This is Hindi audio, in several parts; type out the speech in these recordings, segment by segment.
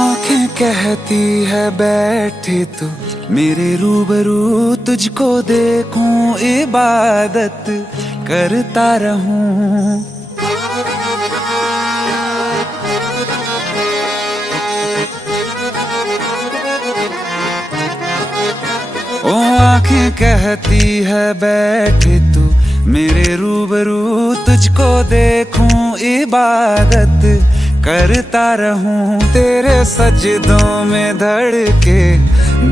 आंखें कहती है बैठे तू मेरे रूबरू, तुझको देखूं इबादत करता रहूं। ओ आंखें कहती है बैठे तू मेरे रूबरू, तुझको देखूं इबादत करता रहूं। तेरे सजदों में धड़के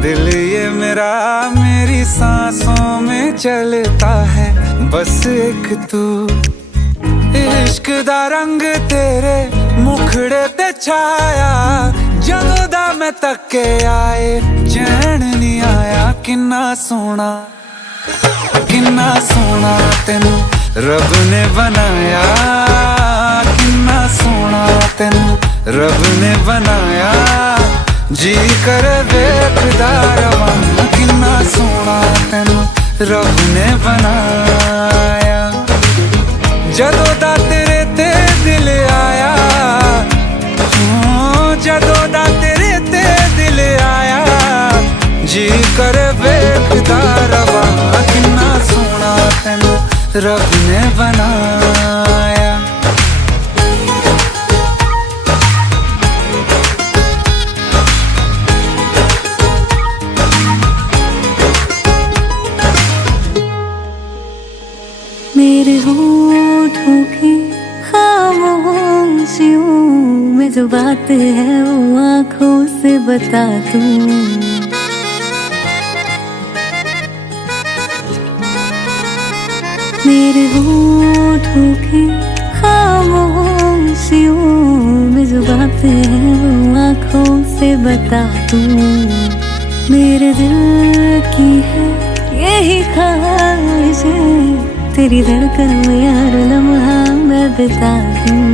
दिल ये मेरा, मेरी सांसों में चलता है बस एक तू। इश्क दा रंग तेरे मुखड़े ते छाया, जदों दा मैं तके आए चैन नहीं आया। किन्ना सोना तेनू रब ने बनाया, किन्ना सोना तेनू रब ने बनाया। जी कर वेखदा रवां, किन्ना सोना तेनू रब ने बनाया। जदों दा तेरे ते दिल आया, जदों दा तेरे ते दिल आया। जी कर वेखदा रवां, किन्ना सोना तेनू रब ने बनाया। मेरे होठों की खामोशियों में जो बात है वो आँखों से बता दूं। मेरे होठों की खामोशियों में जो बात है वो आँखों से बता दूं। मेरे दिल की है यही ख्वाहिशें, तेरी धड़कन में हर लम्हा मैं बिता दूं।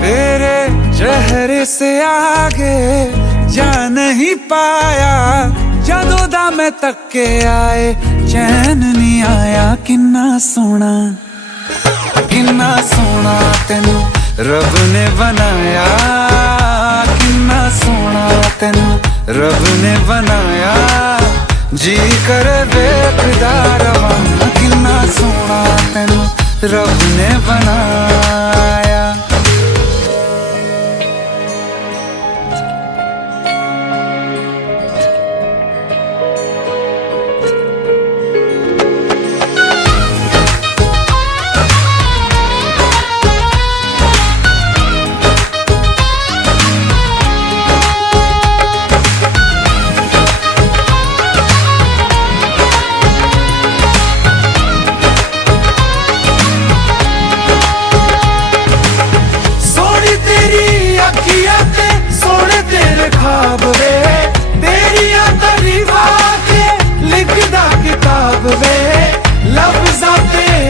तेरे चेहरे से आगे जा नहीं पाया, जदों दा मैं तके आए चैन नहीं आया। किन्ना सोना तेनू रब ने बनाया, किन्ना सोना तेनू रब ने बनाया। जी कर वेखदा रवां, किन्ना सोना तेनू रब ने बनाया।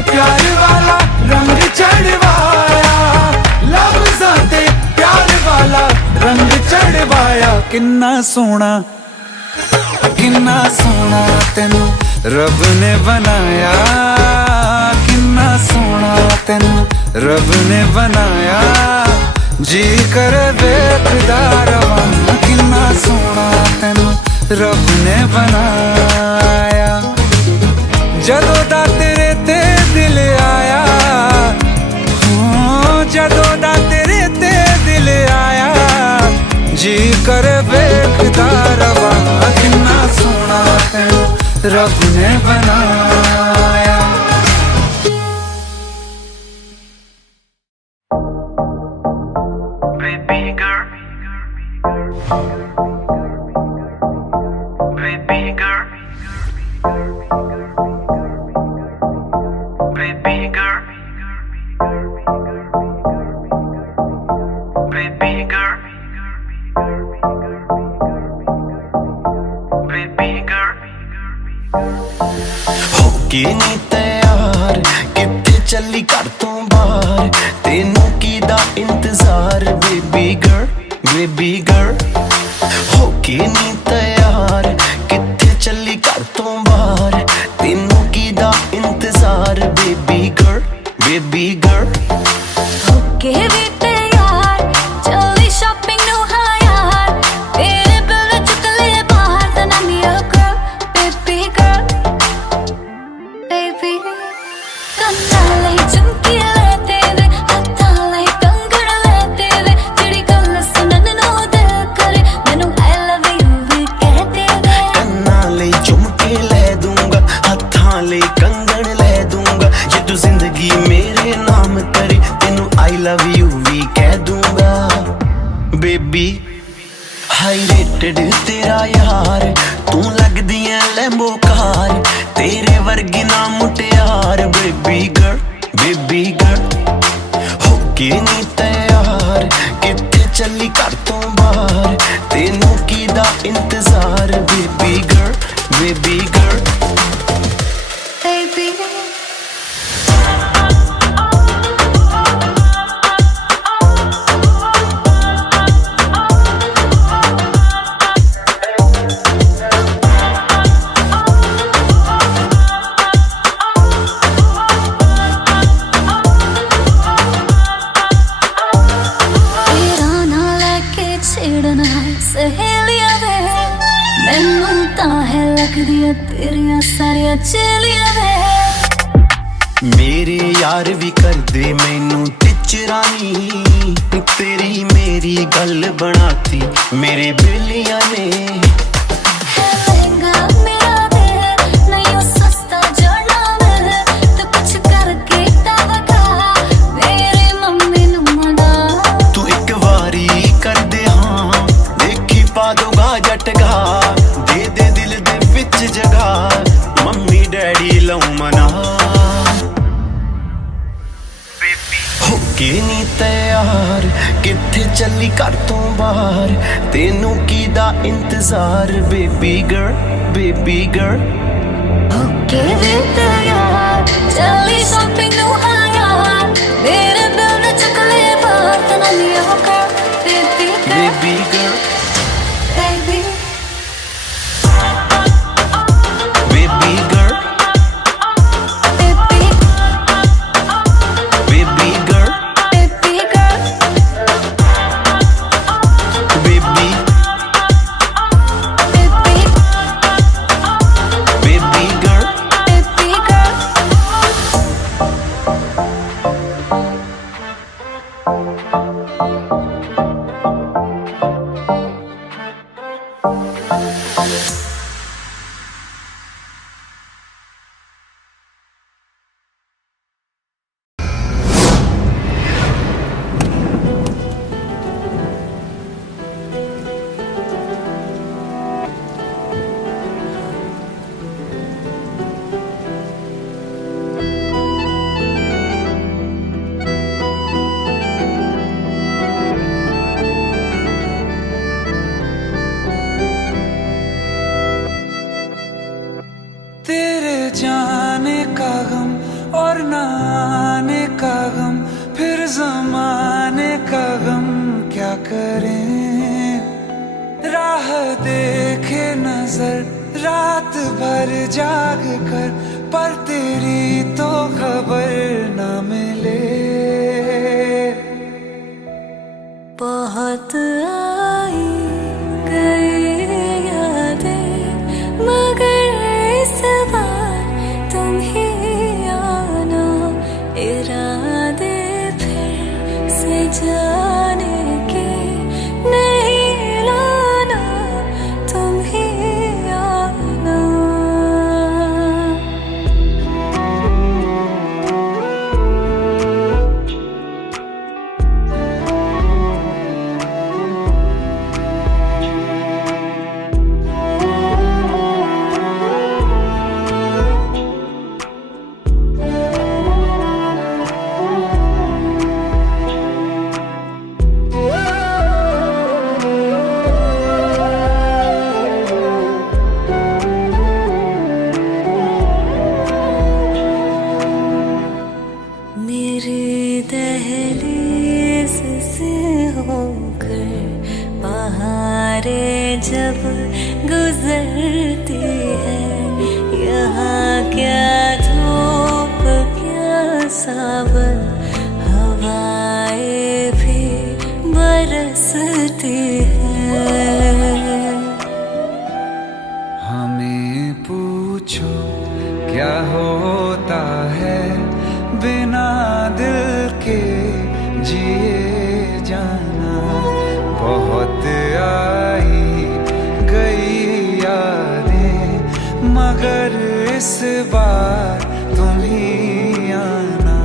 प्यार वाला रंग चढ़वाया, लफ्ज़ां ते प्यार वाला रंग चढ़वाया। किन्ना सोना तेनू रब ने बनाया, किन्ना सोना तेनू रब ने बनाया। जी कर वेखदा रवां, किन्ना सोना तेनू रब ने बनाया। जदों दा तेरे ते दिल आया, जदों दा तेरे ते दिल आया। जी कर वेखदा रवां, किन्ना सोना तेनू रब ने बनाया। Baby girl, baby girl, baby girl, baby girl, baby girl। होके नी तैयार कित्थे चली घर तो बाहर, तेनू कीदा इंतजार बेबी गर्ल, बेबी गर्ल। होके नी तैयार कित्थे चली घर तो बाहर, तेनू कीदा इंतजार बेबी गर्ल, बेबी गर्ल। होके भी तैयार चली शॉपिंग नू हाँ यार, लव यू भी कह दूंगा बेबी। हाई रेटेड तेरा यार, तू लगदी है लैम्बो कार, तेरे वर्गी ना मुटियार बेबी गर्ल, बेबी गर्ल। होके नी तैयार, किथे चली घर तो बाहर, तेनू की दा इंतजार baby girl, baby girl. Baby, तेरा ना लेके छेड़ना सहेलिया वे, मैनू तां है लगदियां तेरियां सारियां चेलियां वे। मेरे यार भी कर दे मैनू टिचरानी, तेरी मेरी गल बनाती मेरे बेलिया ने। है महंगा मेरा दिल, नहीं सस्ता जाना मैं, तो कुछ करके ताका मेरी मम्मी नू मना। तू एक वारी कर दे हाँ, देखी पा दूंगा झटका, दे दे दिल दे विच जगह, मम्मी डैडी लऊं मना। होके नी तैयार, किथे चली घर तो बाहर, तेनू की दा इंतजार baby girl, baby girl. Okay वे तैयार, चली शॉपिंग नू हाँ यार, मेरे दिल ने चुक ले बात ना लियो कर baby girl, baby girl, baby baby girl, baby baby girl, baby girl, baby baby baby girl. Baby girl. तेरे जाने का गम और ना आने का गम, फिर जमाने का गम क्या करें। राह देखे नजर रात भर जाग कर, पर तेरी तो खबर ना मिले। बहुत आई गई यादें, मगर इस बार तुम ही आना, इरादे फिर से जाने के नहीं लाना, तुम ही आना। मेरी दहलीज से होकर बहारें जब गुजरती है, यहाँ क्या धूप क्या सावन, हवाएं भी बरसती है। हमें पूछो क्या होता है बिना दिल के जिए जाना। बहुत आई गई यादें, मगर इस बार तुम ही आना।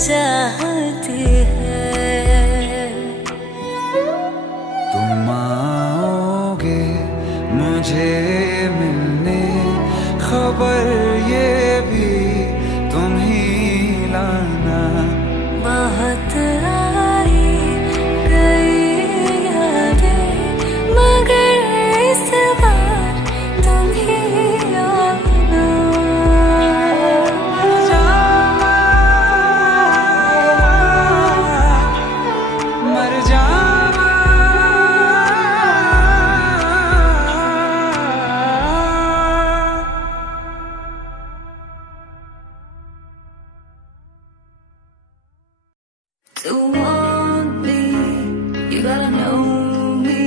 चाहती है। तुम आओगे मुझे मिलने, खबर ये भी तुम ही लाना। बहुत आई गई यादें मगर इस बार तुम ही आना। मर जावा To want me, you gotta know me.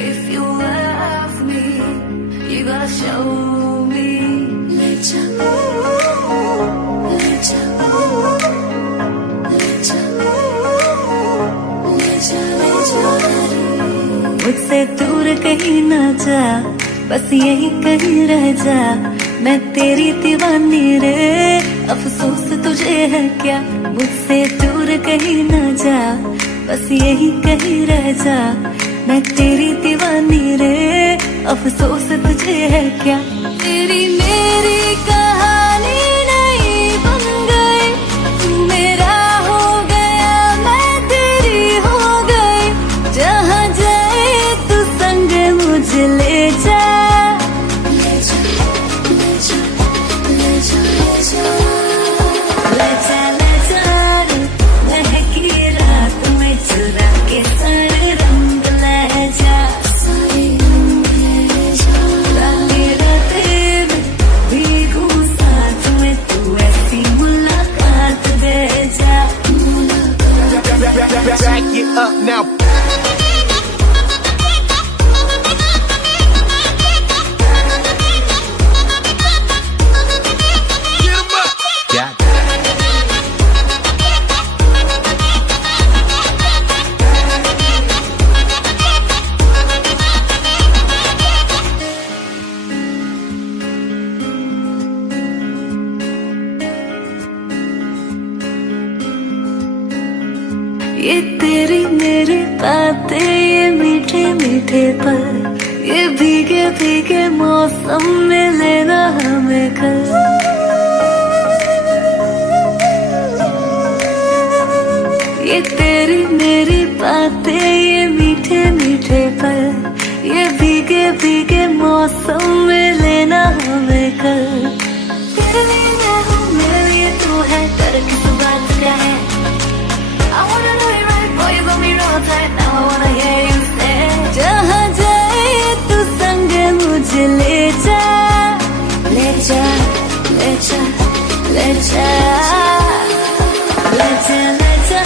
If you love me, you gotta show me. Lecha, lecha, lecha, lecha, lecha. मुझसे दूर कहीं ना जा, बस यही कहीं रह जा। मैं तेरी दीवानी रे, अफसोस तुझे है क्या। मुझसे दूर कहीं ना जा, बस यही कहीं रह जा। मैं तेरी दीवानी रे, अफसोस तुझे है क्या। तेरी मेरी कहानी नहीं बन गई, तू मेरा हो गया मैं तेरी हो गई। जहाँ जाए तू संग मुझे ले जा। Back it up now. Get 'em up. Yeah. ये तेरी मेरी बातें, ये मीठे मीठे पल, ये भीगे भीगे मौसम में लेना हमें कल। ये तेरी मेरी बातें, ये मीठे मीठे पल, ये भीगे भीगे मौसम में लेना हमें कल। तेरे लिए मैं हूँ, मेरे लिए तू है, डर किस बात का है। I wanna know you right, boy, you got me real tight. Now I wanna hear you say, जहाँ जाए तू संग मुझे ले जा, ले जा, ले जा, ले जा, ले जा, ले जा।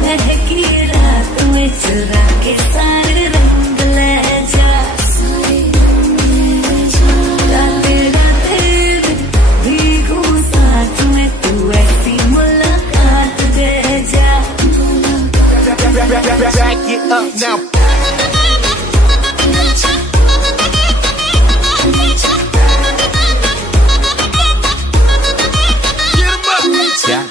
महकी रात में चुरा के सारे रंग ले जा। राते राते भीगू साथ में, तू ऐसी मुलाकात दे जा। Back it up now. Get 'em up. Yeah.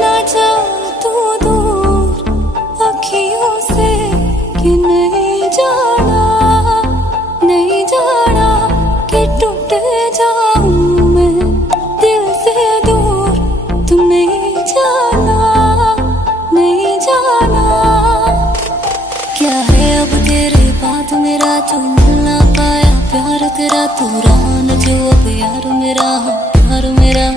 ना जा तू दूर अखियों से, कि नहीं जाना, नहीं जाना कि टूट जाऊं मैं दिल से दूर। तू नहीं जाना, नहीं जाना। क्या है अब तेरे बाद मेरा, जो मिल ना पाया प्यार तेरा। तू रहा न जो अब यार मेरा, प्यार मेरा।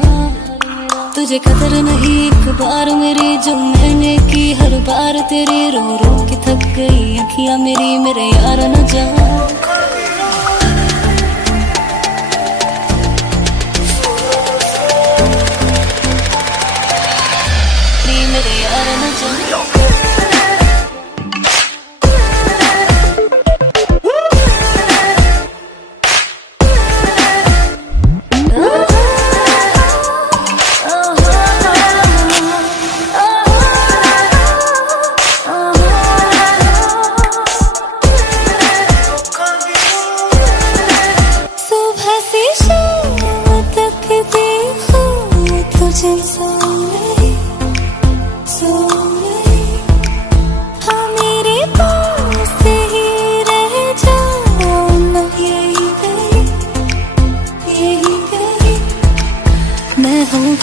तुझे कदर नहीं एक बार मेरी, जो मैंने की हर बार तेरी। रो रो के थक गई अखियां मेरी, मेरे यार न जा। मेरे यार न जा।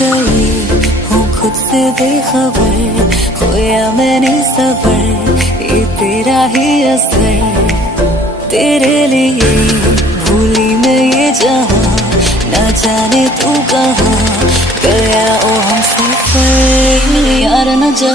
गई हूँ खुद से बेखबर, खोया मैंने सबर, ये तेरा ही असर। तेरे लिए भूली मैं ये जहां, न जाने तू कहाँ गया ओ हम सफर। मेरे यार न जा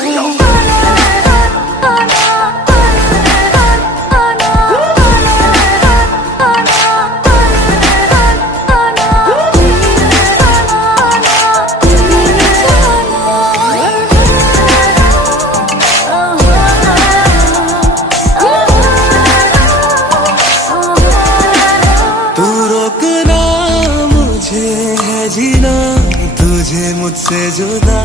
जीना तुझे मुझसे जुदा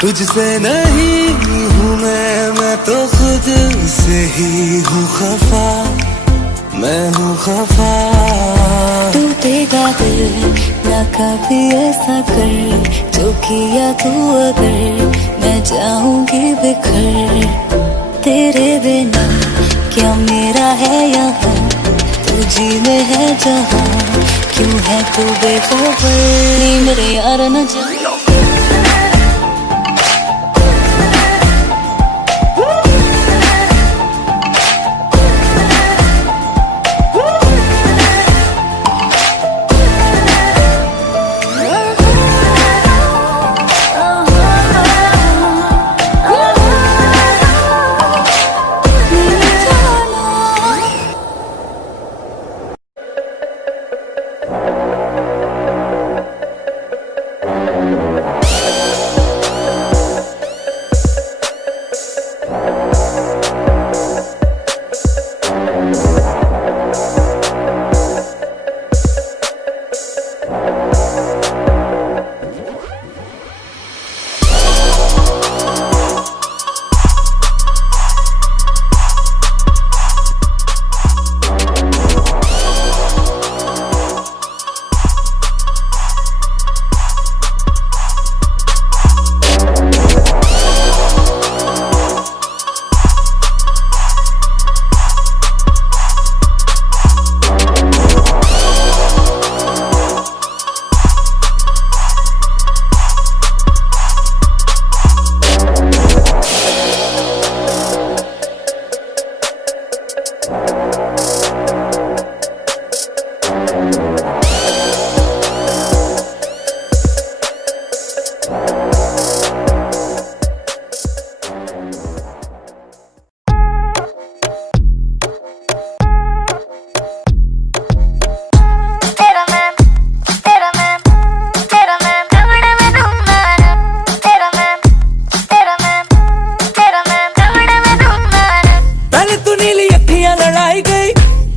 तुझसे नहीं हूँ मैं तो खुद से ही हूँ खफा, मैं हूँ खफा। तू देगा दिल ना कभी ऐसा कर, जो किया तू अगर मैं जाऊंगी बिखर। तेरे बिना क्या मेरा है यहाँ, तुझी में है जहाँ, क्यों है तू बेखबर। नी मेरे यार न जा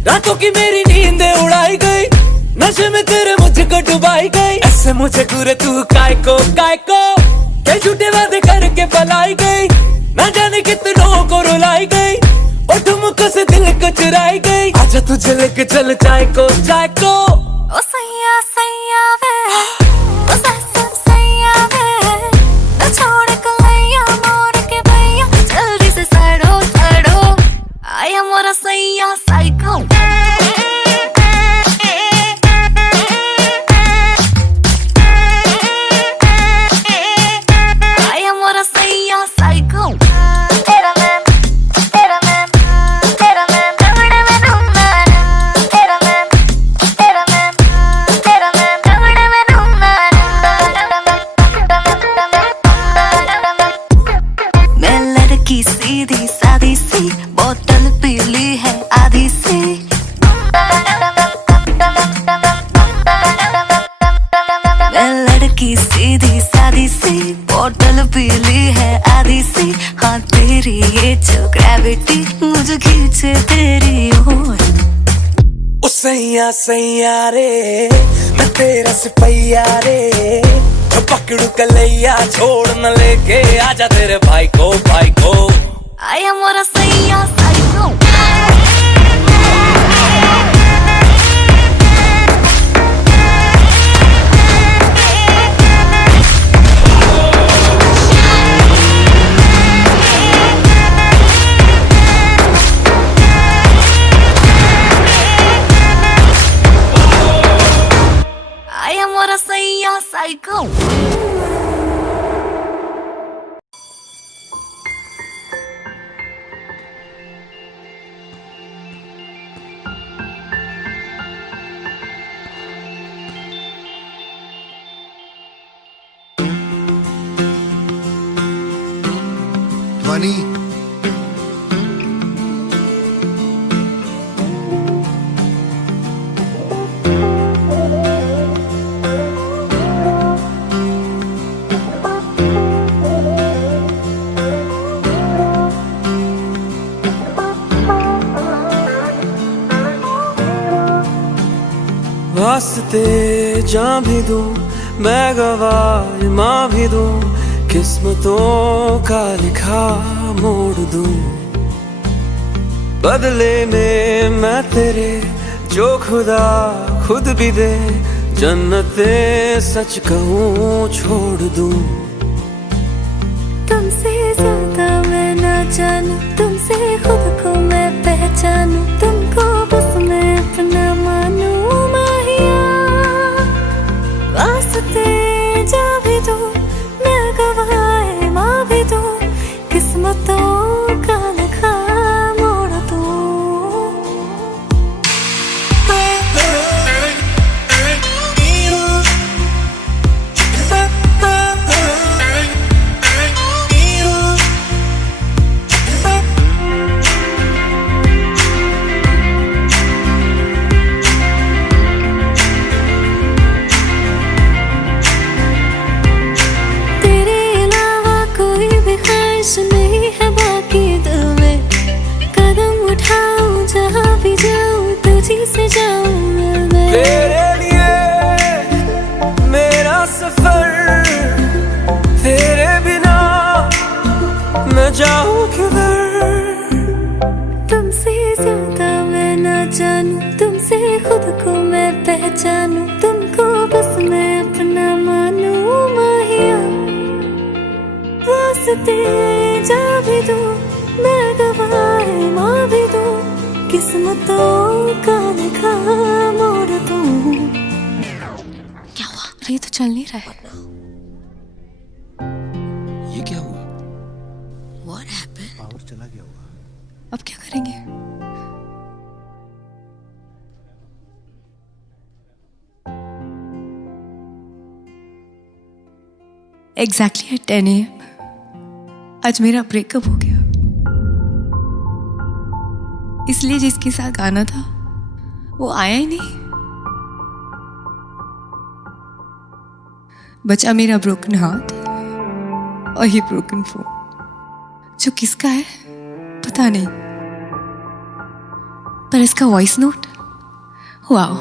रातों की मेरी नींद उड़ाई गई, नशे में तेरे मुझको डुबाई गई। ऐसे मुझे घूरे तू काय को के झूठे वादे करके पलाई गई, ना जाने कितनों को रुलाई गई, और ठुमकों से दिल को चुराई गई। आजा तुझे लेके चल चाय को ओ सैया सैया वे, ओ सैया वे, न छोड़ कलैया मोर के भैया, जल्दी से सड़ो आया मोरा सैया साइको। आया मोरा सैया साइको। तेरा मैम दौड़े में ढूंढना, तेरा मैम दौड़े में ढूंढना। मैं लड़की सीधी सादी सी, बोतल पीली है आधी सी। मैं लड़की सीधी सादी सी, बोतल पीली है आधी सी। हाँ तेरी ये जो ग्रेविटी मुझे खींचे तेरी ओर। ओ सैया सैया रे, मैं तेरा सिपैया रे, मैं पकड़ू कलैया छोड़ न लेके आजा तेरे भाई को। आया मोरा सैया साइको। a psycho. ध्वनि वास्ते जां भी दूं मैं गवाह मां भी दूं किस्मतों का लिखा मोड़ दूं बदले में मैं तेरे जो खुदा खुद भी दे जन्नते सच कहूँ छोड़ दूं तुमसे ज्यादा मैं ना जानूं तुमसे खुद को मैं पहचानूं तुमको बस मैं अपना मानूं माहिया वास्ते जा भी दूं मैं गवाह मां भी दूं किस्मतों का लिखा मोड़ दूं नहीं है बाकी दिल में कदम उठाऊं जहाँ भी जाऊं तुझी से जाऊं मैं तेरे लिए मेरा सफर तेरे बिना मैं जाऊं किधर तुमसे ज्यादा मैं ना जानूं तुमसे खुद को मैं पहचानूं तुमको बस मैं अपना मानूं माहिया वास्ते जा भी दूं मैं गवाह मां भी दूं किस्मतों का लिखा मोड़ दूं क्या हुआ ये तो चल नहीं रहा है ये क्या हुआ? What happened? पावर चला गया होगा। अब क्या करेंगे Exactly at 10 AM आज मेरा ब्रेकअप हो गया इसलिए जिसके साथ आना था वो आया ही नहीं बचा मेरा ब्रोकन हाथ और ये ब्रोकन फोन जो किसका है पता नहीं पर इसका वॉइस नोट वाओ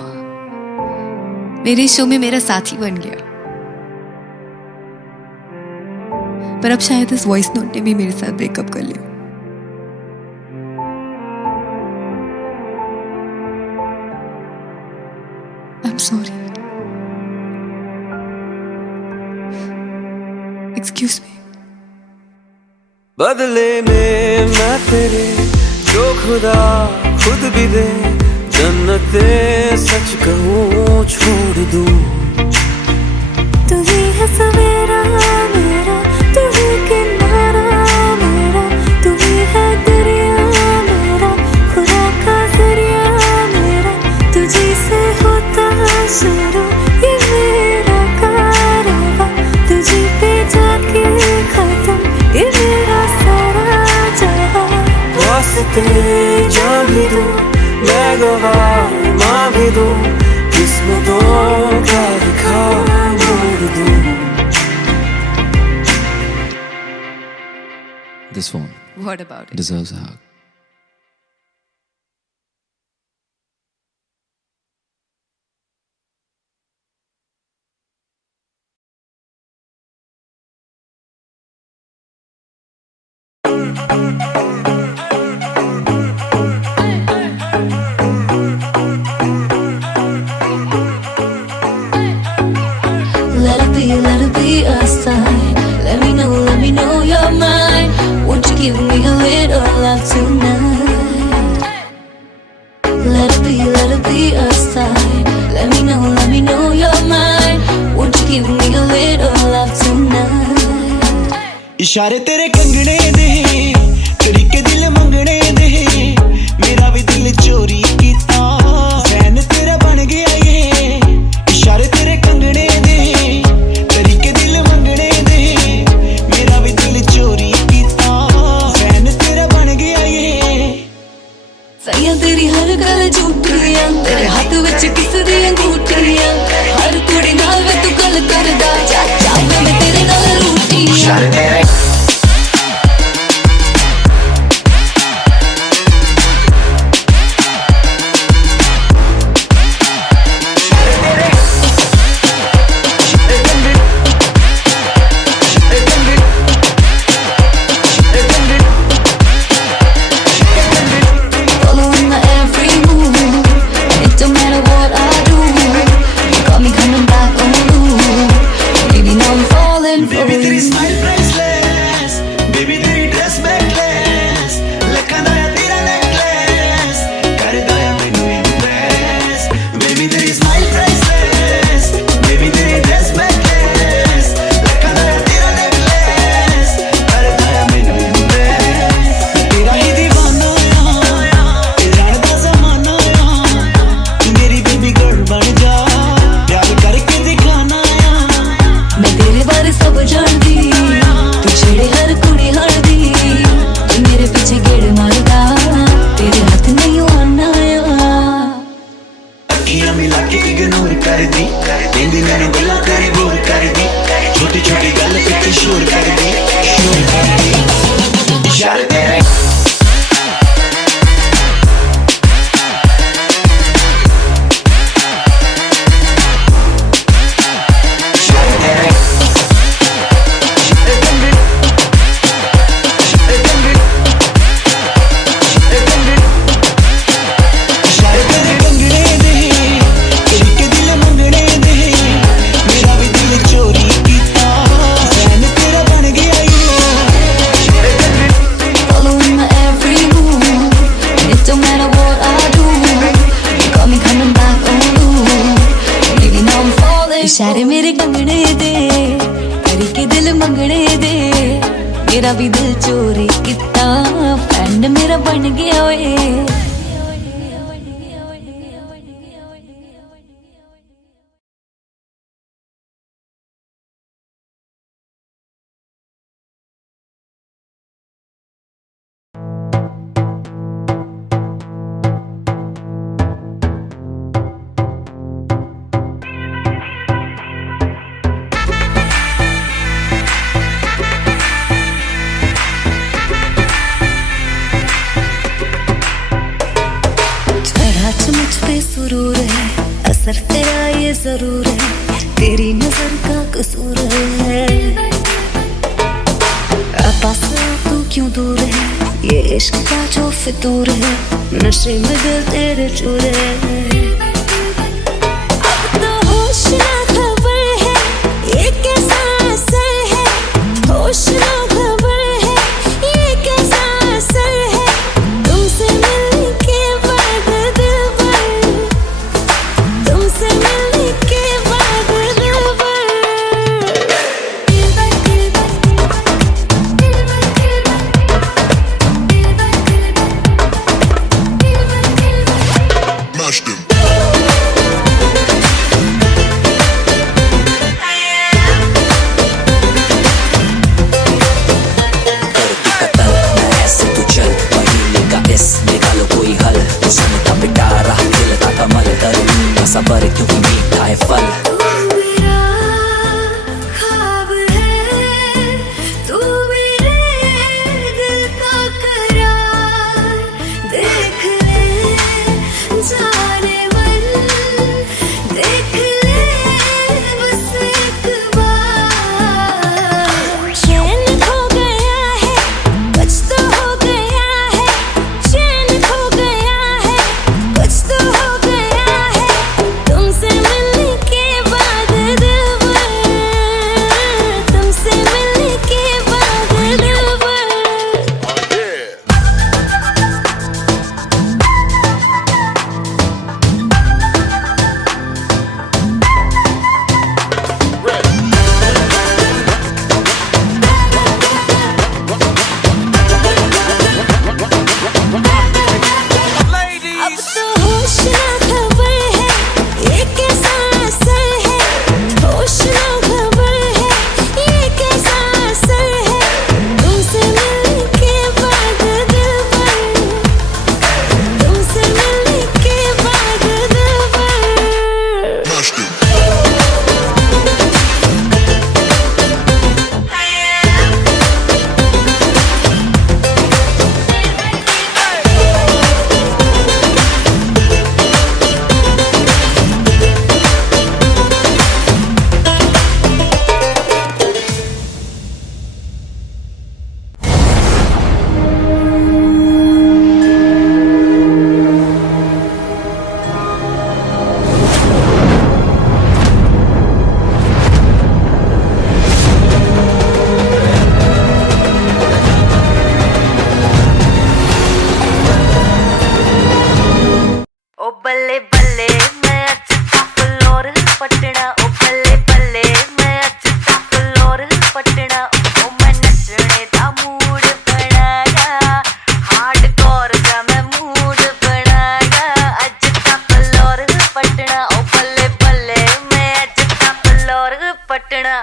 मेरे शो में मेरा साथी बन गया पर अब शायद इस वॉइस नोट ने भी मेरे साथ ब्रेकअप कर लिया I'm sorry. Excuse me. बदले में मैं तेरे जो खुदा खुद भी दे जन्नते सच कहूँ छोड़ दूं तू ही है सवेरा मेरा तू ही किनारा मेरा तू ही है दरिया मेरा खुदा का जरिया मेरा तुझी से होता शुरू ये मेरा कारवां तुझी पे जाके खत्म ये मेरा सारा जहां वास्ते जा भी दूं मैं गवाह मां भी दूं किस्मतों का लिखा मोड़ दूं This one What about it? deserves a hug. Let it be a sign. Let me know you're mine. Won't you give me a little love tonight? Let it be a sign. Let me know you're mine. Won't you give इशारे तेरे कंगने दे तरीके दिल मंगने दे मेरा भी दिल चोरी कीता फैन तेरा बन गया ये इशारे तेरे कंगने दे तरीके दिल मंगने दे मेरा भी दिल चोरी कीता फैन तेरा बन गया ये सैया तेरी हर गल झूठियां तेरे हाथ विच किस दी अंगूठियां हर कुड़ी नाल वे तू गल करदा जा जा मैं तेरे नाल रूठियां इशारे तेरे following my every move and it don't matter what I do you got me coming back on you baby now I'm falling for Baby तेरी you smile priceless Baby तेरी dress necklace लखा दा या तेरा necklace करदा या मैनू impress Baby तेरी smile priceless Baby तेरी dress necklace लखा दा या तेरा necklace करदा या मैनू impress तेरा ही दीवाना आ ते जानदा ज़माना आ तू मेरी baby girl बन जा प्यार करके दिखाना आ मैं तेरे बारे सब जानदी तू छेड़े हर कुड़ी हड़दी तू मेरे पीछे गेड़ मारदा तेरे हाथ नहीं आना अखियां मिला के इग्नोर कर दी तेंदी मैंने गल्लां तेरी बोर कर दी छोटी छोटी गल पे शोर कर दी इशारे तेरे इशारे तेरे कंगने दे तरीके दिल मंगने दे मेरा भी दिल चोरी कीता फैन तेरा बन गया ये following my every move and it don't matter what I do you got me coming back on you baby now I'm falling इशारे मेरे कंगने दे तरीके दिल मंगने दे मेरा भी दिल चोरी किता फैन मेरा बन गया ओए मुझ पे सुरूर है असर तेरा ये जरूर है तेरी नजर का कसूर है पास तू क्यों दूर है ये इश्क का जो फितूर है नशे में दिल तेरे चूर है अब तो होश ना खबर है ये कैसा असर है होश ना खबर है ये कैसा असर है तुमसे मिलने के बाद दिल भर तुमसे मिलने के बाद दिल भर Mash them. सबर क्योंकि मीठा है फल तू मेरा ख्वाब है तू मेरे दिल का करार देख ले जाने मन देख ले बस एक बार चैन खो गया है कुछ तो हो गया है चैन खो गया है कुछ तो हो गया है तुमसे मिलने के पटना ओ पल्ले पल्ले मैं अचता फ्लोर पटना ओ मैं नचने दा मूड बनाया हार्डकोर दा मैं मूड बनाया अचता फ्लोर पटना ओ पल्ले पल्ले मैं अचता फ्लोर पटना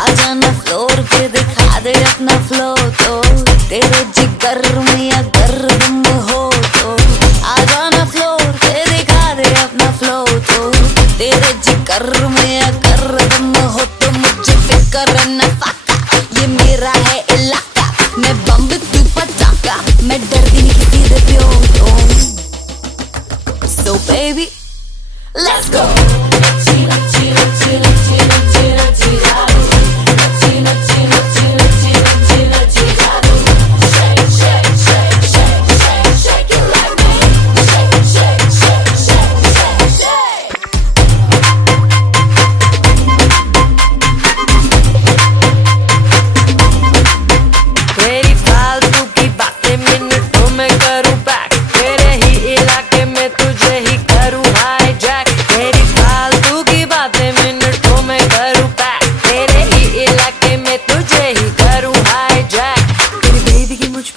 आ जाना फ्लोर पे दिखा दे अपना फ्लो तो तेरे जिगर में अगर दम हो तो आ जाना फ्लोर पे दिखा दे अपना फ्लो तो तेरे जिगर में अगर दम हो तो मुझे फिक्र न फाका ये मेरा है इलाका मैं बम्ब तू पटाखा मैं डरती नहीं किसी से प्यो तो so baby let's go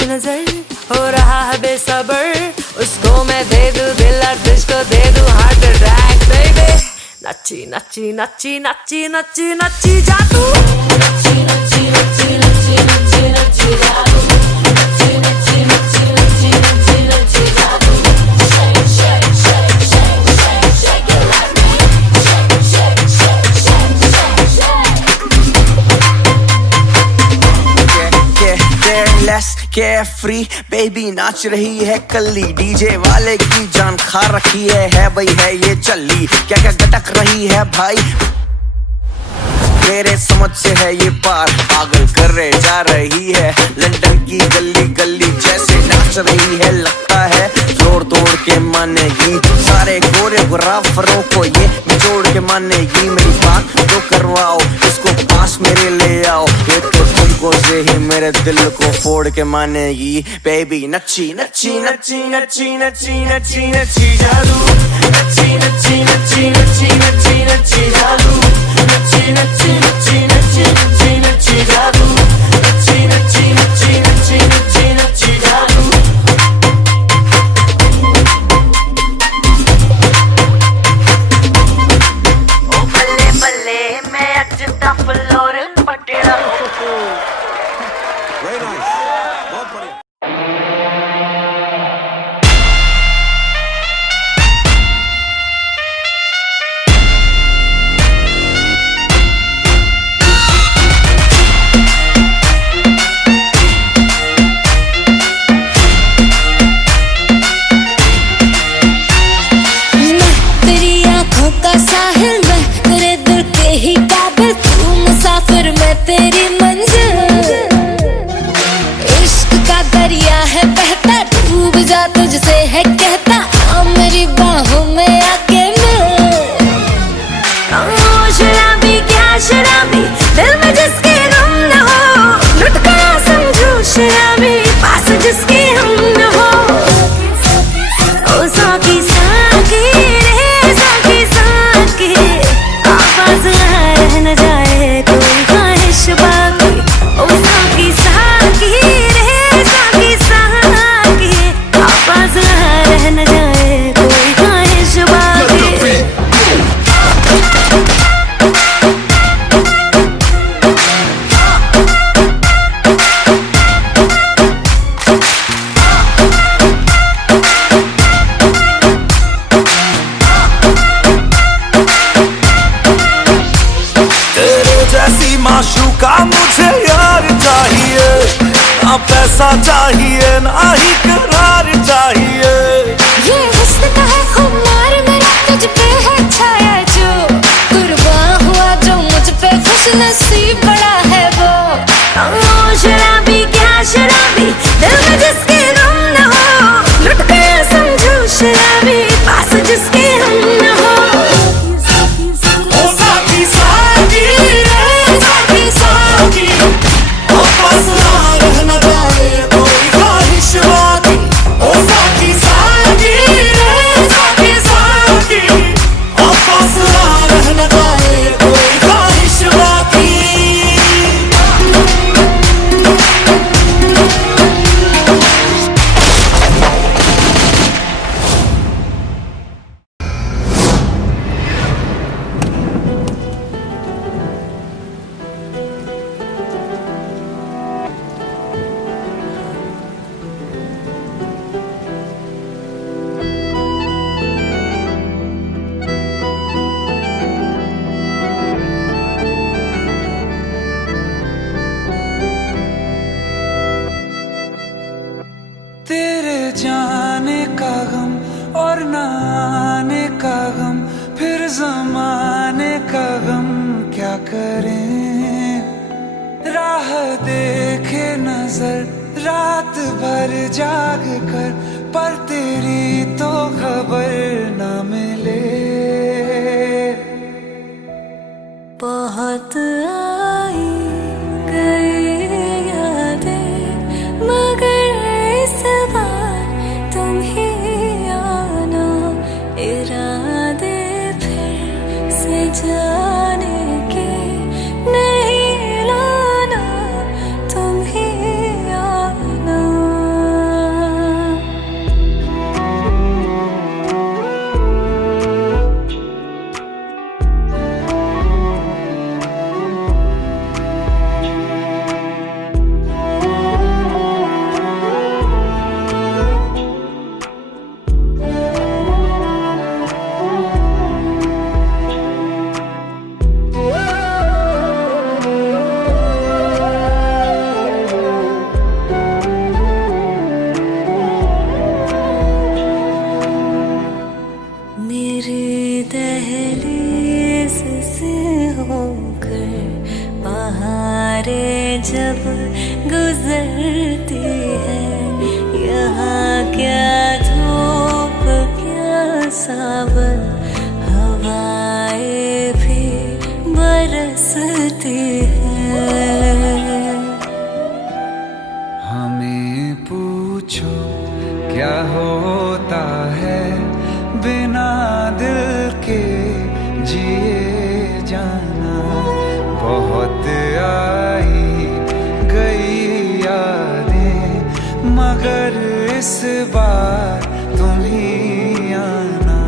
हो रहा है बेसबर उसको मैं दे दूं दिल और तुझको दे दूं हार्ट अटैक बेबी नच्ची नच्ची नच्ची नच्ची नच्ची नच्ची जा तू नच्ची नच्ची नच्ची नच्ची नच्ची नच्ची जा तू नच्ची नच्ची नच्ची नच्ची नच्ची नच्ची जा तू shake shake shake shake shake shake it like me shake shake shake shake shake shake yeah less carefree baby नाच रही है कल्ली डीजे वाले की जान खा रखी है भाई है ये चल्ली क्या क्या गटक रही है भाई मेरे समझ से है ये पार पागल कर रहे जा रही है लंदन की गली गली जैसे नाच रही है लगता है जोड़ तोड़ के मानेगी सारे कोरियोग्राफरों को ये निचोड़ के मानेगी मेरी बात तो करवाओ इसको पास मेरे ले आओ ये तो तुमको से ही मेरे दिल को फोड़ के मानेगी बेबी नच्ची नच्ची नच्ची नच्ची नच्ची नच्ची नच्ची जादू नच्ची नच्ची नच्ची नच्ची नच्ची नच्ची जादू नच्ची नच्ची नच्ची नच्ची नच्ची नच्ची जादू नच्ची नच्ची नच्ची नच्ची नच्ची नच्ची जादू ओ बल्ले बल्ले मैं अचता फ्लोर पटना Very nice. बहुत बढ़िया. तेरी आँखों का साहिल मैं तेरे दिल के ही काबिल तू मुसाफिर मैं तेरी मंजिल इश्क का दरिया है बहता डूब जा तुझसे है कहता आ मेरी बाहों में आके मिल ओ शराबी क्या शराबी दिल में जिसके गम न हो लुट गया समझो शराबी पास जिसके हम न हो ओ साकी साकी रे साकी साकी आवाज रह न जाए कोई ख्वाहिश बाकी ओ साकी साकी रे साकी साकी आवाज रह न जाए कोई ख्वाहिश बाकी तेरे जैसी माशूका मुझे यार चाहिए ना पैसा चाहिए ना ही करार चाहिए ये हुस्न का है खुमार मेरा तुझ पे है छाया जो कुर्बान हुआ जो मुझ पे खुश नसीब बड़ा है वो ओ शराबी क्या शराबी दिल में जिसके गम न हो लुट गया समझो शराबी पास जिसके हम न हो ओ साकी साकी रे साकी साकी वापस ना रहना जाए कोई ख्वाहिश बाकी ओ साकी साकी रे साकी साकी वापस ना लगाए कोई ख्वाहिश बाकी। तेरे जाने का गम और न आने का गम, फिर जमाने का गम क्या करें। राह देखे नजर रात भर जाग कर, पर तेरी तो खबर न मिले। बहुत आई गई यादें, मगर इस बार तुम ही आना। इरादे फिर से जाने के नहीं लाना, तुम ही आना। मेरी दहलीज से होकर बहारें जब गुजरती है, यहाँ क्या धूप क्या सावन, हवाएं भी बरसती है। हमें पूछो क्या होता है बिना दिल के जिए जाना। बहुत आई गई यादें, मगर इस बार तुम ही आना।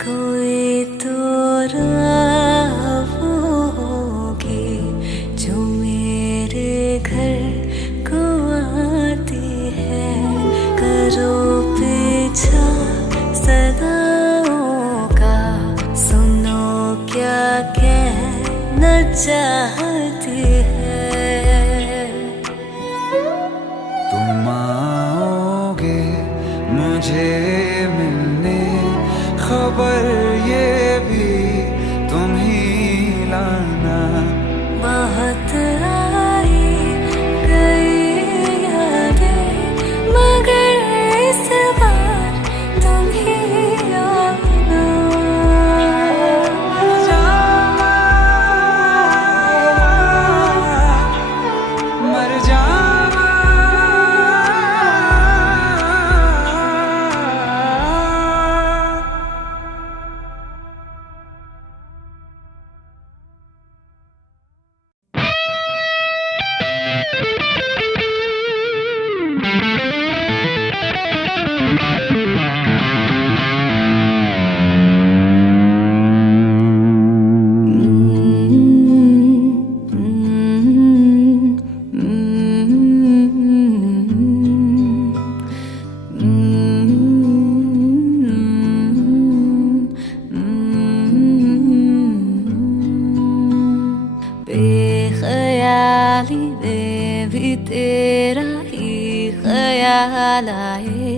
कोई तो राह होगी जो मेरे घर को आती है। करो पीछा सदाओं का, सुनो क्या कहना चाहती है। तुम आओगे मुझे मिलने, खबर ये भी तुम ही लाना। बहुत आई गई यादें, मगर इस बार तुम ही आना। मर जावा बेख्याली में भी तेरा ही ख्याल आए,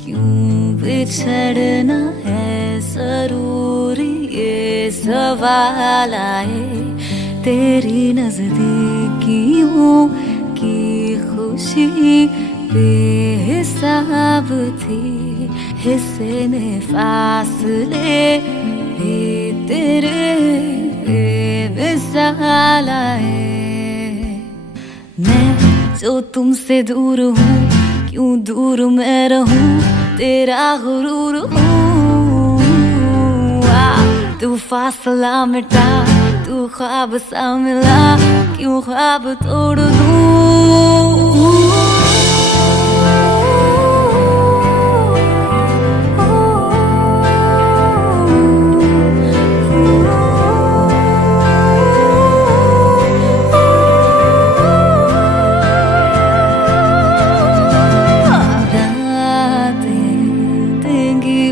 क्यों बिछड़ना है जरूरी, ये सवाल आए तेरी नजदीकियों की खुशी बेहिसाब थी, हिस्से ने फासले भी तेरे बेमिसाल आए। मैं जो तुमसे दूर हूँ, क्यों दूर मैं रहूं, तेरा गुरूर हूँ। तू फासला मिटा, तू ख्वाब सा मिला, क्यों ख्वाब तोड़ दूं।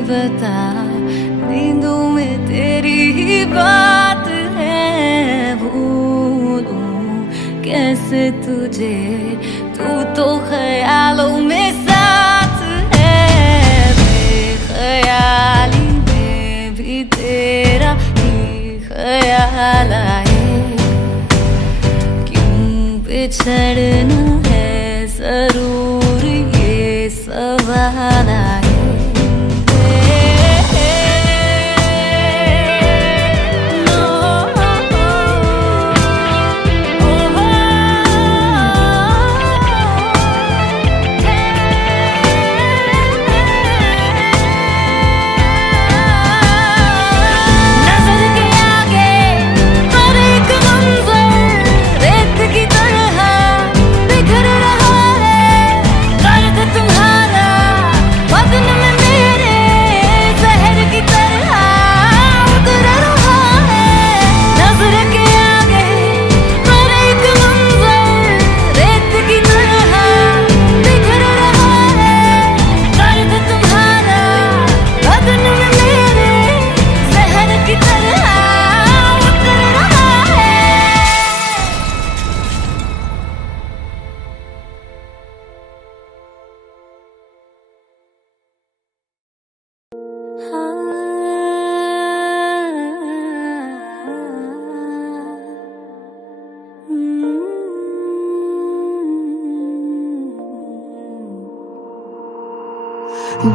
बता नींदों में तेरी ही बात है, भूलूं कैसे तुझे, तू तो ख्यालों में साथ है। बेख्याली में भी तेरा ही ख्याल आए, क्यों बिछड़ना है जरूरी, ये सवाल आए।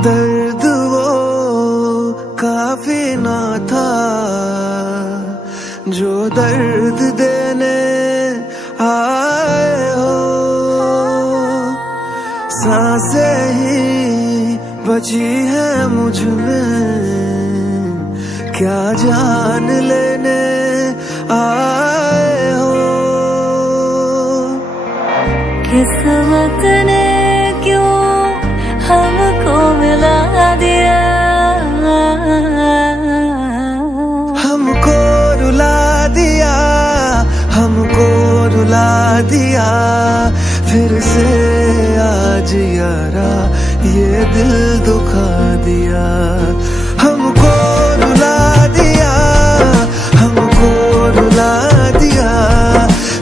दर्द वो काफी ना था जो दर्द देने आए हो, सांसें ही बची है मुझ में, क्या जान लेने आए हो। किस्मत ने क्यों हमको मिला दिया, हमको रुला दिया, हमको रुला दिया, फिर से आज यारा ये दिल दुखा दिया। हमको रुला दिया, हमको रुला दिया,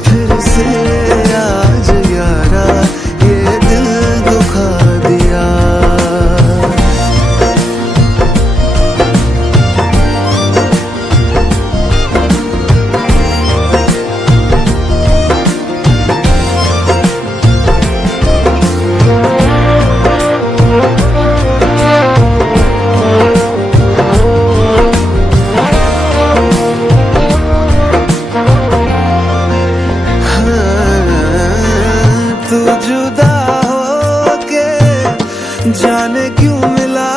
फिर से आज यारा ये दिल दुखा दिया। जाने क्यों मिला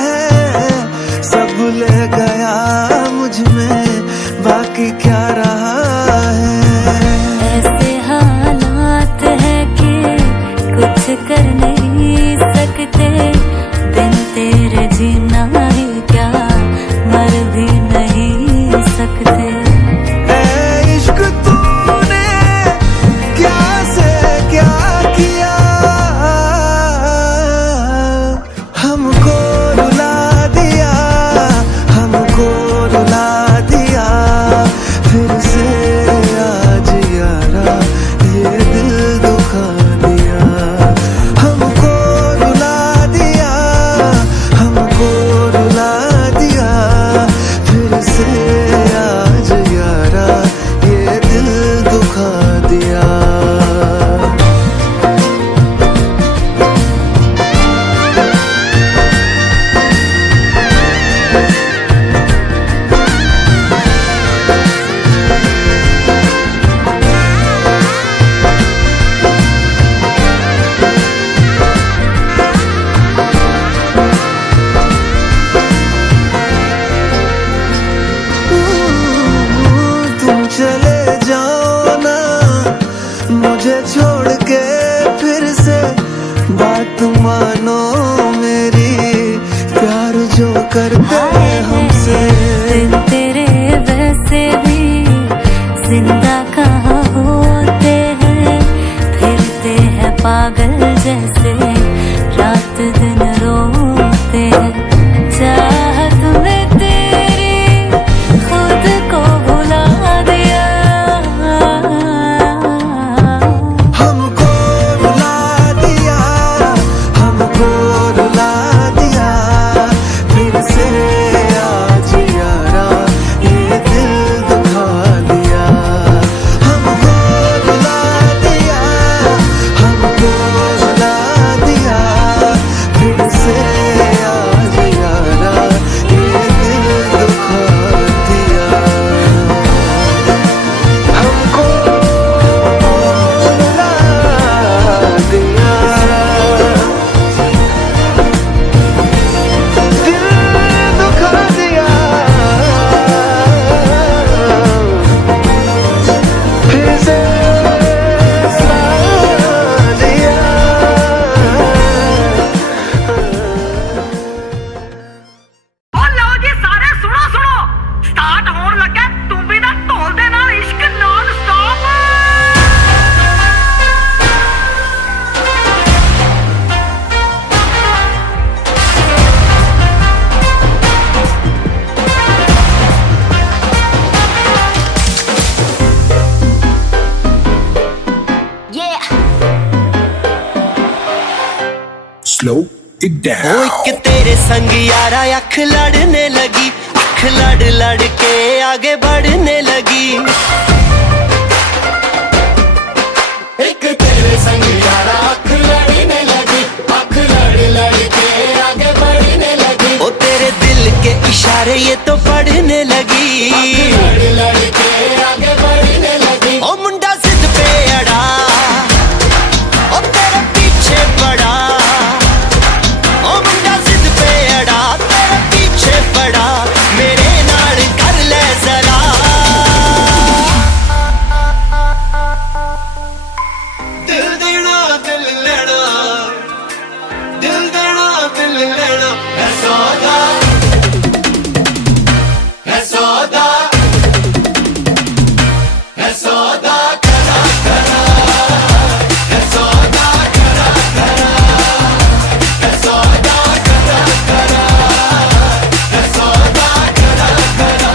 है, सब ले गया मुझ में, बाकी क्या रहा है। ऐसे हालात है कि कुछ कर नहीं सकते, बिन तेरे जीना ही क्या, मर भी नहीं सकते। ऐ इश्क तूने क्या से क्या किया, हमको करते हमसे। दिन तेरे वैसे भी जिंदा कहाँ होते हैं, फिरते हैं पागल जैसे, रात दिन रोते हैं। चाहत में तेरी खुद को भुला दिया, हमको रुला दिया, हमको रुला दिया, फिर से आज यारा ये दिल दुखा दिया। हमको रुला दिया, हमको रुला दिया, फिर से आज यारा ये दिल दुखा दिया। हमको रुला दिया, दिल दुखा दिया, फिर से रुला दिया। ਉਹ ਲਓ ਜੀ ਸਾਰੇ ਸੁਣੋ ਸੁਣੋ ਸਟਾਰਟ ਹੋਣ ਲੱਗਾ ਤੂੰਬੀ ਦਾ ਢੋਲ ਦੇ ਨਾਲ ਇਸ਼ਕ non stop Slow it down. ओ एक तेरे संग यारा अख लड़ने लगी, अख लड़ लड़ के आगे बढ़ने लगी। एक तेरे संग यारा अख लड़ने लगी, अख लड़ लड़ के आगे बढ़ने लगी। ओ तेरे दिल के इशारे ये तो पढ़ने लगी, लड़ लड़ के आगे बढ़ने लगी। ओ मुंडा जिद पे अड़ा, ओ तेरे पीछे पड़ा, ओ मुंडा जिद पे अड़ा, तेरे पीछे पड़ा, मेरे नाल कर ले जरा। दिल देना दिल लेना, दिल देना दिल लेना, है सौदा, है सौदा, है सौदा करा करा, है सौदा करा करा, है सौदा करा करा, है सौदा करा करा।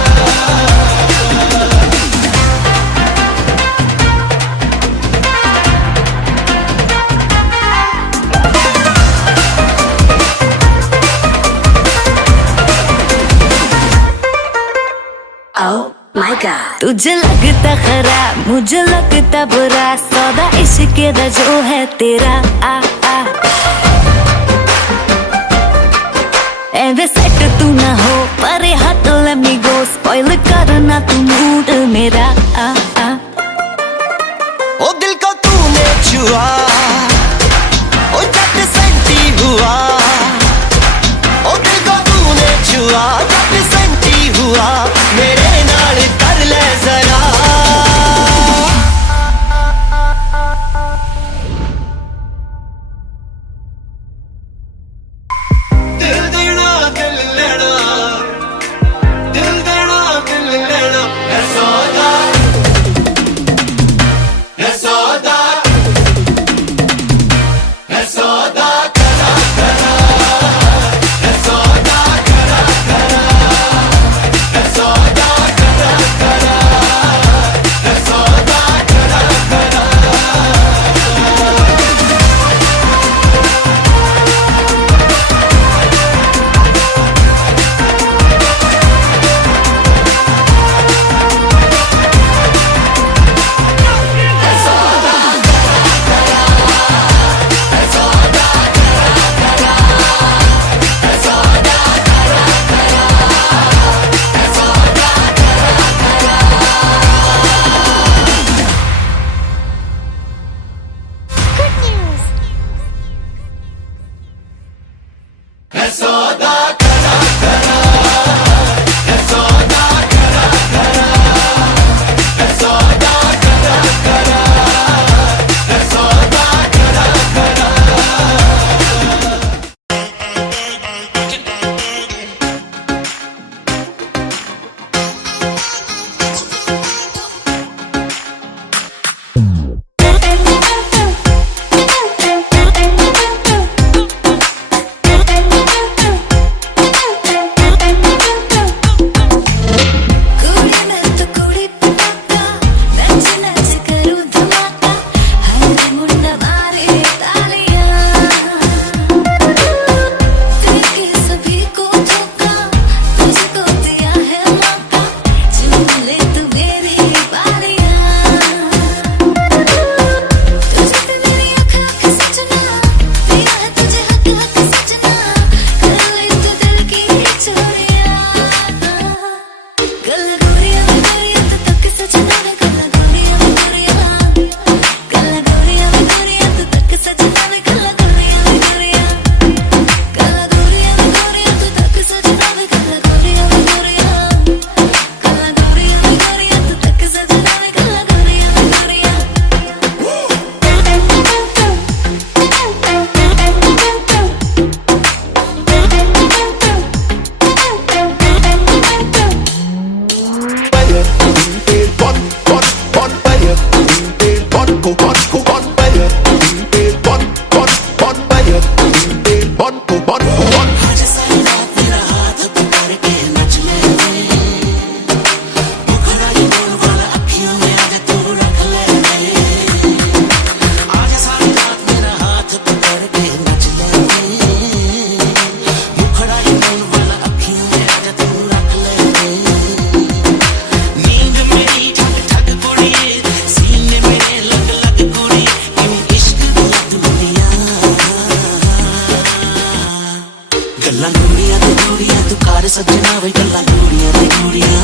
तुझे लगता खराब मुझे लगता बुरा, सौदा इश्क दा जो है तेरा आ आ। एवे सेट तू ना हो पर हाथ let me go, स्पॉइल करना तू मूड मेरा आ आ। ओ दिल को तूने छुआ, ओ जट सेंटी हुआ, ओ दिल को तूने छुआ, जट सेंटी हुआ, मेरे नाल कर ले जरा। दिल देना दिल लेना, दिल देना दिल लेना, है सौदा, है सौदा, है सौदा करा करा, है सौदा करा करा, है सौदा करा करा, है सौदा करा करा। है सौदा करा करा, है सौदा करा करा, है सौदा करा करा, है सौदा करा करा। गल्लां गूड़ियां ते गूड़ियां तू कर सजना वे गल्लां गूड़ियां ते गूड़ियां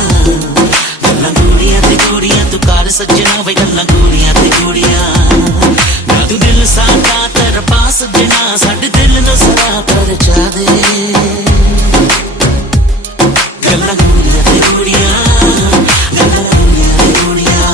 गल्लां गूड़ियां ते गूड़ियां तू कर सजना वे गल्लां गूड़ियां ते गूड़ियां ना तू दिल साडा तेरा पा सजना साडे दिल नु सरा कर चा दे गल्लां गूड़ियां ते गूड़ियां गल्लां गूड़ियां ते गूड़ियां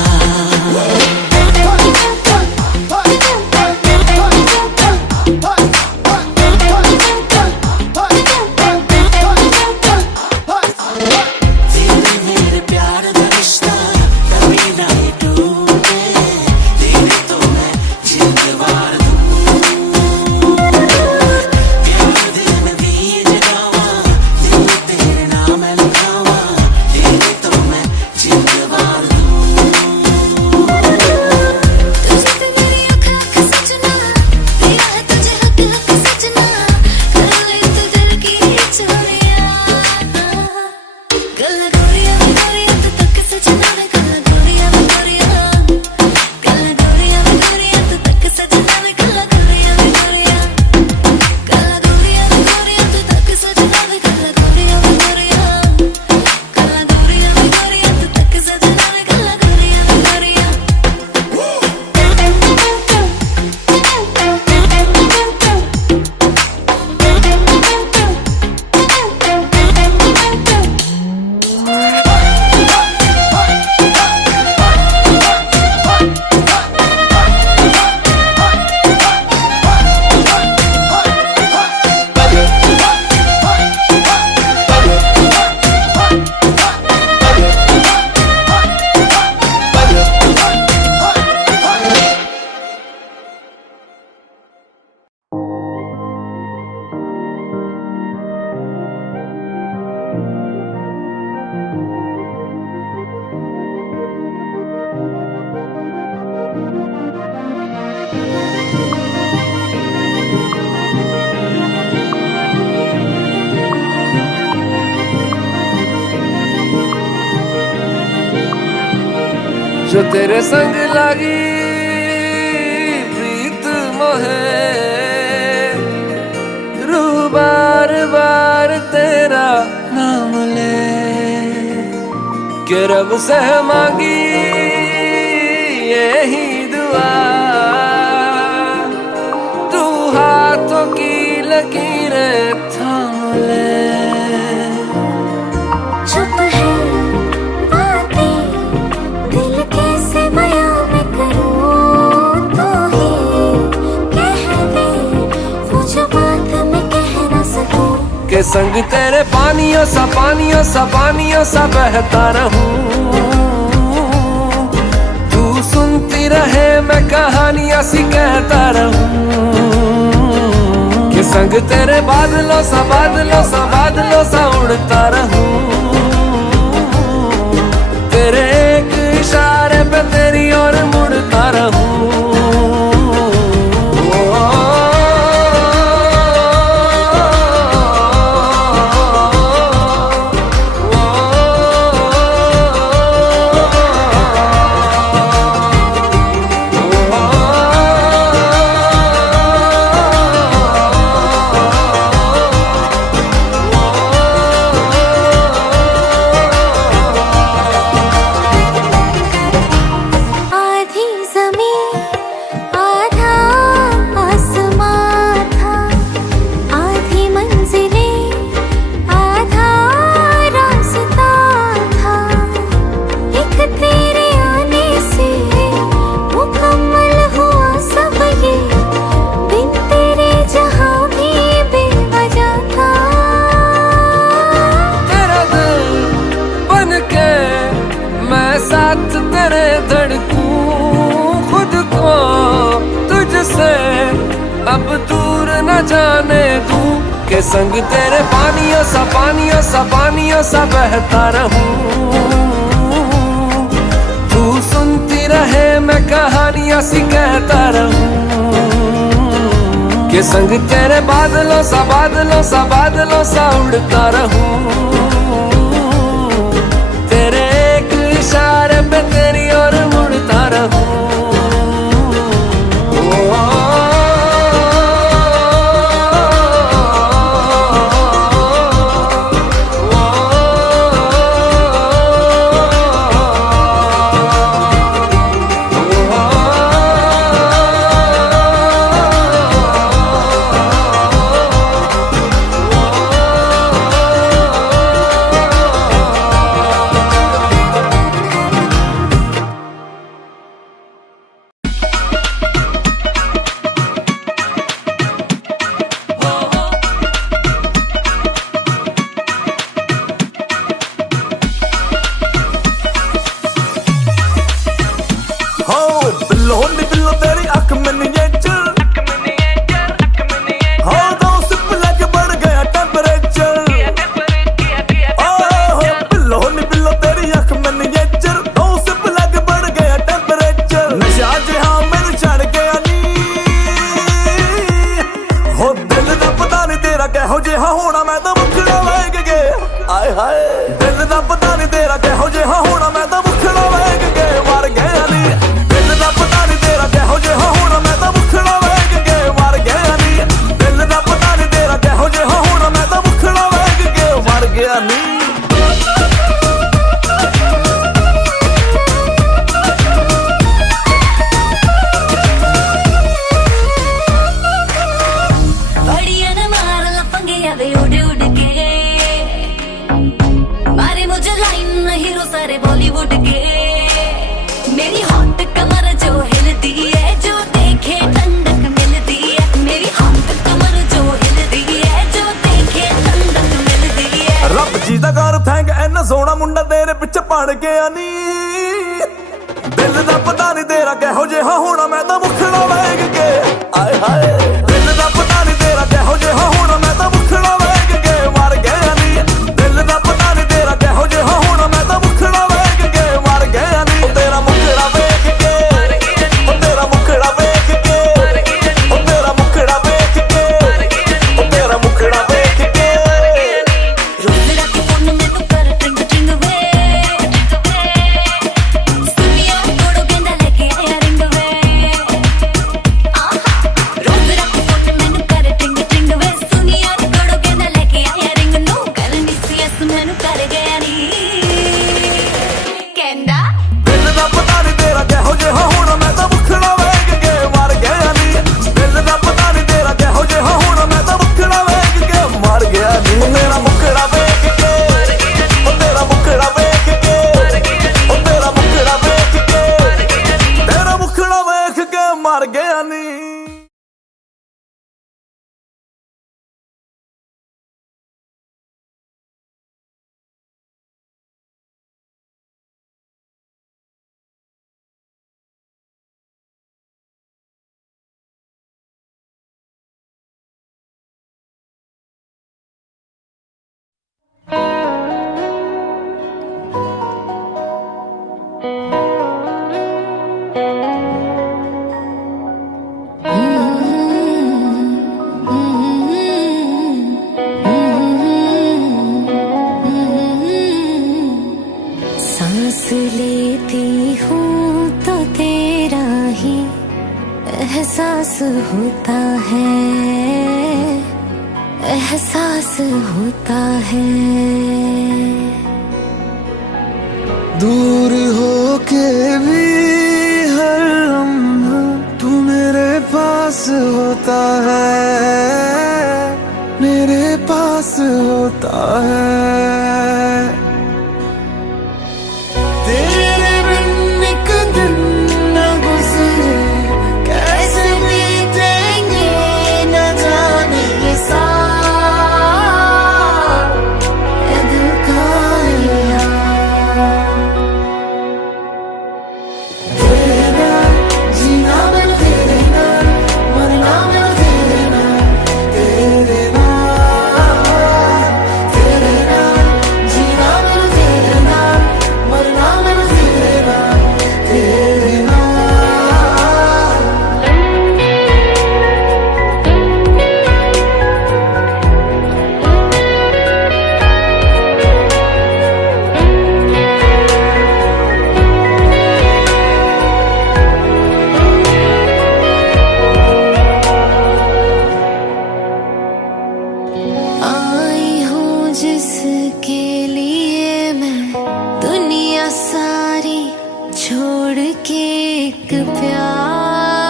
जो तेरे संग लगी प्रीत मोहे रूह बार बार तेरा नाम ले के रब से मांगी यही दुआ तू हाथों की लकीरें थाम ले चुप है बातें दिल कैसे बयां मैं करूं तो ही कह दे वो जो बात मैं कह ना सकूं के संग तेरे पानियों सा बहता रहूं तू सुनती रहे मैं कहानियां सी कहता रहूं के संग तेरे बादलों सा उड़ता रहूं तेरे एक इशारे पे तेरी ओर मुड़ता रहूं तेरे धड़कूं खुद को तुझसे अब दूर न जाने दूं के संग तेरे पानियों सा बहता रहूं तू सुनती रहे मैं कहानियां सी कहता रहूं के संग तेरे बादलों सा उड़ता रहूं तेरे एक इशारे पे तेरी ओर मुड़ता रहूं ਜਿਹਾ ਹੋਣਾ ਮੈਂ ਤਾਂ ਮੁਖੜਾ ਵੇਖ ਕੇ ਆਏ ਹਾਏ ਦਿਲ ਦਾ ਪਤਾ ਨਹੀਂ ਤੇਰਾ ਕਿਹੋ ਜਿਹਾ ਹੋਣਾ ਮੈਂ ਤਾਂ ਮੁਖੜਾ ਵੇਖ ਕੇ ਮਰ ਗਿਆ ਨੀ ਦਿਲ ਦਾ ਪਤਾ ਨਹੀਂ ਤੇਰਾ ਕਿਹੋ ਜਿਹਾ ਹੋਣਾ ਮੈਂ ਤਾਂ ਮੁਖੜਾ ਵੇਖ ਕੇ ਮਰ ਗਿਆ ਨੀ ਦਿਲ ਦਾ ਪਤਾ ਨਹੀਂ ਤੇਰਾ ਕਿਹੋ ਜਿਹਾ ਹੋਣਾ ਮੈਂ ਤਾਂ ਮੁਖੜਾ ਵੇਖ ਕੇ ਮਰ ਗਿਆ ਨੀ बॉलीवुड के मेरी हॉट कमर जो हिलती है जो देखे ठंडक मिलती है मेरी हॉट कमर जो हिलती है जो देखे ठंडक मिलती है ਰੱਬ ਜੀ ਦਾ ਘਰ ਥੈਂਕ ਐਨਾ ਸੋਹਣਾ ਮੁੰਡਾ ਤੇਰੇ ਪਿੱਛੇ ਪੜ ਗਿਆ ਨੀ ਦਿਲ ਦਾ ਪਤਾ ਨਹੀਂ ਤੇਰਾ ਕਿਹੋ ਜਿਹਾ ਹੋਣਾ ਮੈਂ ਤਾਂ ਮੁਖੜਾ ਵੇਖ ਕੇ ਆਏ ਹਾਏ ਦਿਲ ਦਾ ਪਤਾ ਨਹੀਂ ਤੇਰਾ ਕਿਹੋ ਜਿਹਾ ਹੋਣਾ ਮੈਂ ਤਾਂ ਮੁਖੜਾ ਵੇਖ ਕੇ ਮਰ ਗਿਆ ਨੀ ਦਿਲ ਦਾ ਪਤਾ ਨਹੀਂ ਤੇਰਾ ਕਿਹੋ ਜਿਹਾ ਹੋਣਾ ਮੈਂ ਤਾਂ ਮੁਖੜਾ ਵੇਖ ਕੇ ਮਰ ਗਿਆ ਨੀ ਉਹ ਤੇਰਾ ਮੁਖੜਾ ਵੇਖ ਕੇ ਉਹ ਤੇਰਾ ਮੁਖੜਾ ਵੇਖ ਕੇ ਉਹ ਤੇਰਾ ਮੁਖੜਾ ਵੇਖ ਕੇ ਉਹ ਤੇਰਾ ਮੁਖੜਾ ਵੇਖ ਕੇ रोज रात फोन में तू कर टिंग टिंग वे सुनिया कोड़ो गेंदा लेके आया रिंग वे रोज रात फोन में तू कर टिंग टिंग वे सुनिया कोड़ो गेंदा लेके आया रिंग नो करनी सी अस मैनू कर गया नी कहंदा ਦਿਲ ਦਾ ਪਤਾ ਨਹੀਂ ਤੇਰਾ ਕਿਹੋ ਜਿਹਾ ਹੋਣਾ ਮੈਂ ਤਾਂ ਮੁਖੜਾ ਵੇਖ ਕੇ ਮਰ ਗਿਆ ਨੀ ਦਿਲ ਦਾ ਪਤਾ ਨਹੀਂ ਤੇਰਾ ਕਿਹੋ ਜਿਹਾ ਹੋਣਾ ਮੈਂ ਤਾਂ ਮੁਖੜਾ ਵੇਖ ਕੇ ਮਰ ਗਿਆ ਨੀ ਮੇਰਾ ਮੁਖੜਾ ਵੇਖ ਕੇ ਉਹ ਤੇਰਾ ਮੁਖੜਾ ਵੇਖ ਕੇ ਉਹ ਤੇਰਾ ਮੁਖੜਾ ਵੇਖ ਕੇ ਤੇਰਾ ਮੁਖੜਾ ਵੇਖ ਕੇ ਮਰ ਗਿਆ ਨੀ सांस लेती हूँ तो तेरा ही एहसास होता है एहसास होता है दूर होके भी हर लम्हा तू मेरे पास होता है मेरे पास होता है तेरे बिन एक दिन न गुजरे कैसे बीतेंगे न जाने ये साल ए दिल का यार तेरे नाल जीना मैं तेरे नाल मरना मैं तेरे नाल तेरे नाल जीना मैं तेरे नाल मरना मैं तेरे नाल तेरे नाल आई हूँ जिसके लिए मैं दुनिया सारी छोड़ के एक प्यार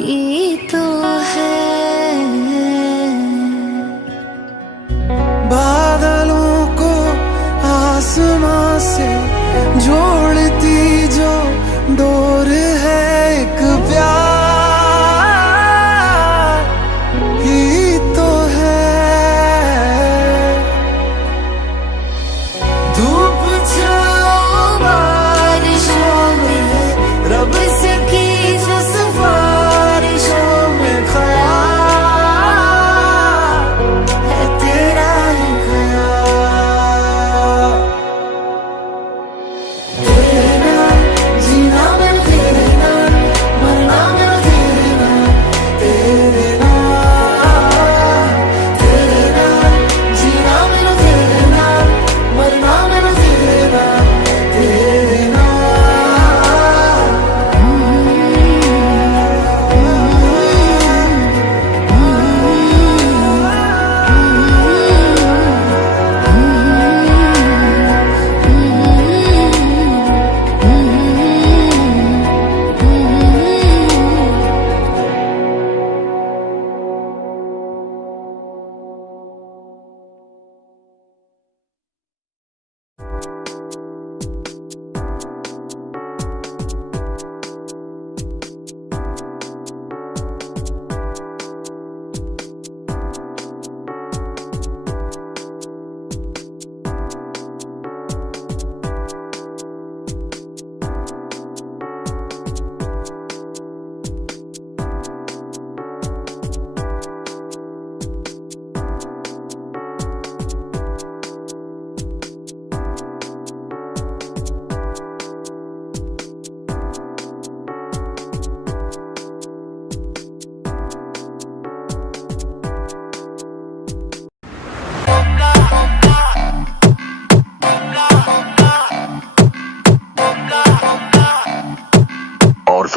ही तो है बादलों को आसमां से जोड़ती जो डोर है एक प्यार ही तो है धूप छाओ बारिशों में रब से की जो सिफारिशों में ख्याल है तेरा ही ख्याल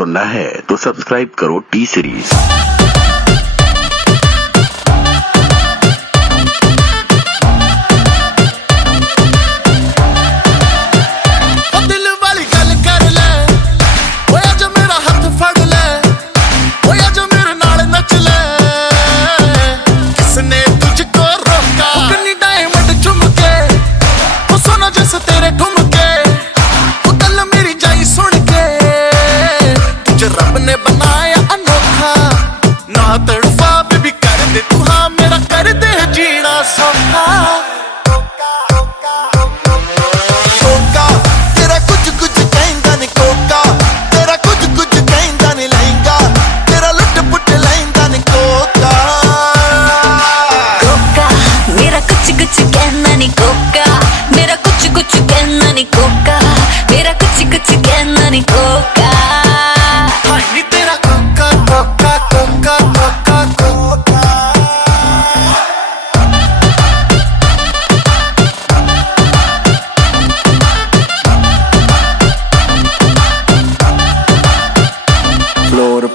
सुनना है तो सब्सक्राइब करो टी सीरीज।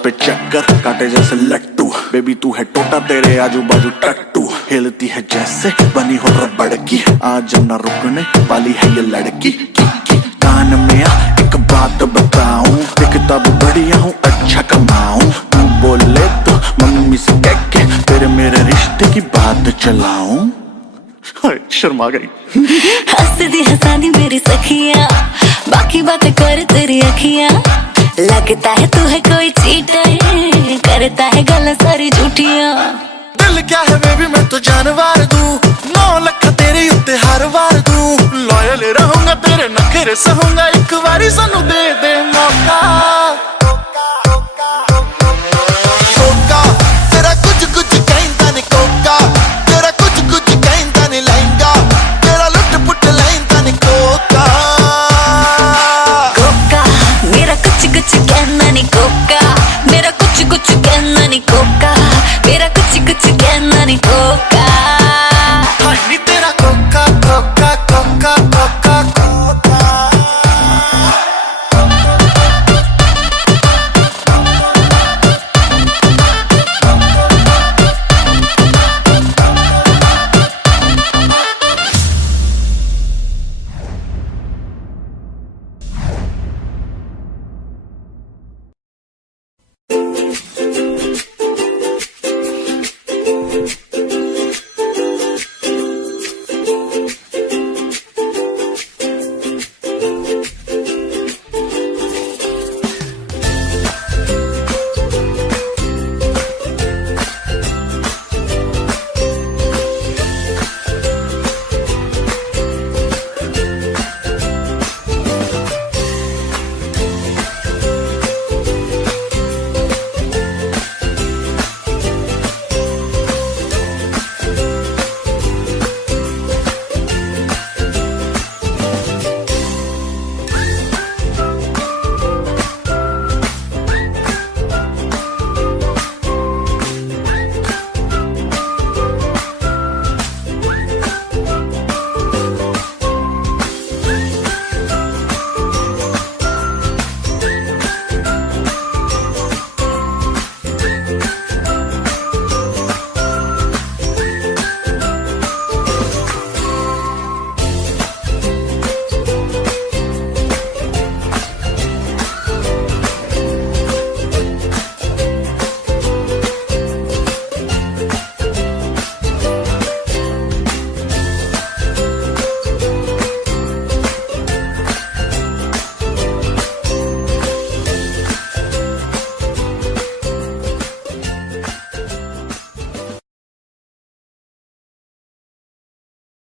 पे चक्कर काटे जैसे लट्टू, बेबी तू है टोटा तेरे आजू बाजू टट्टू, हिलती है जैसे बनी हो रबड़ की, आज न रुकने वाली है ये लड़की। कान में आ एक बात बताऊं, दिखता भी बढ़िया हूँ अच्छा कमाऊं, तू बोले तो मम्मी से कह के तेरे मेरे रिश्ते की बात चलाऊं। शर्मा गई। हंसदी हंसादी मेरी सखिया, बाकी बातें कर तेरी अखियां, लगता है तू है कोई चीटर, करता है गल्ला सारी झूठियां। दिल क्या है बेबी मैं तो जानवर दूं, 9 लाख तेरे उत्ते हर वार दूं, लॉयल रहूंगा तेरे नखरे सहूंगा,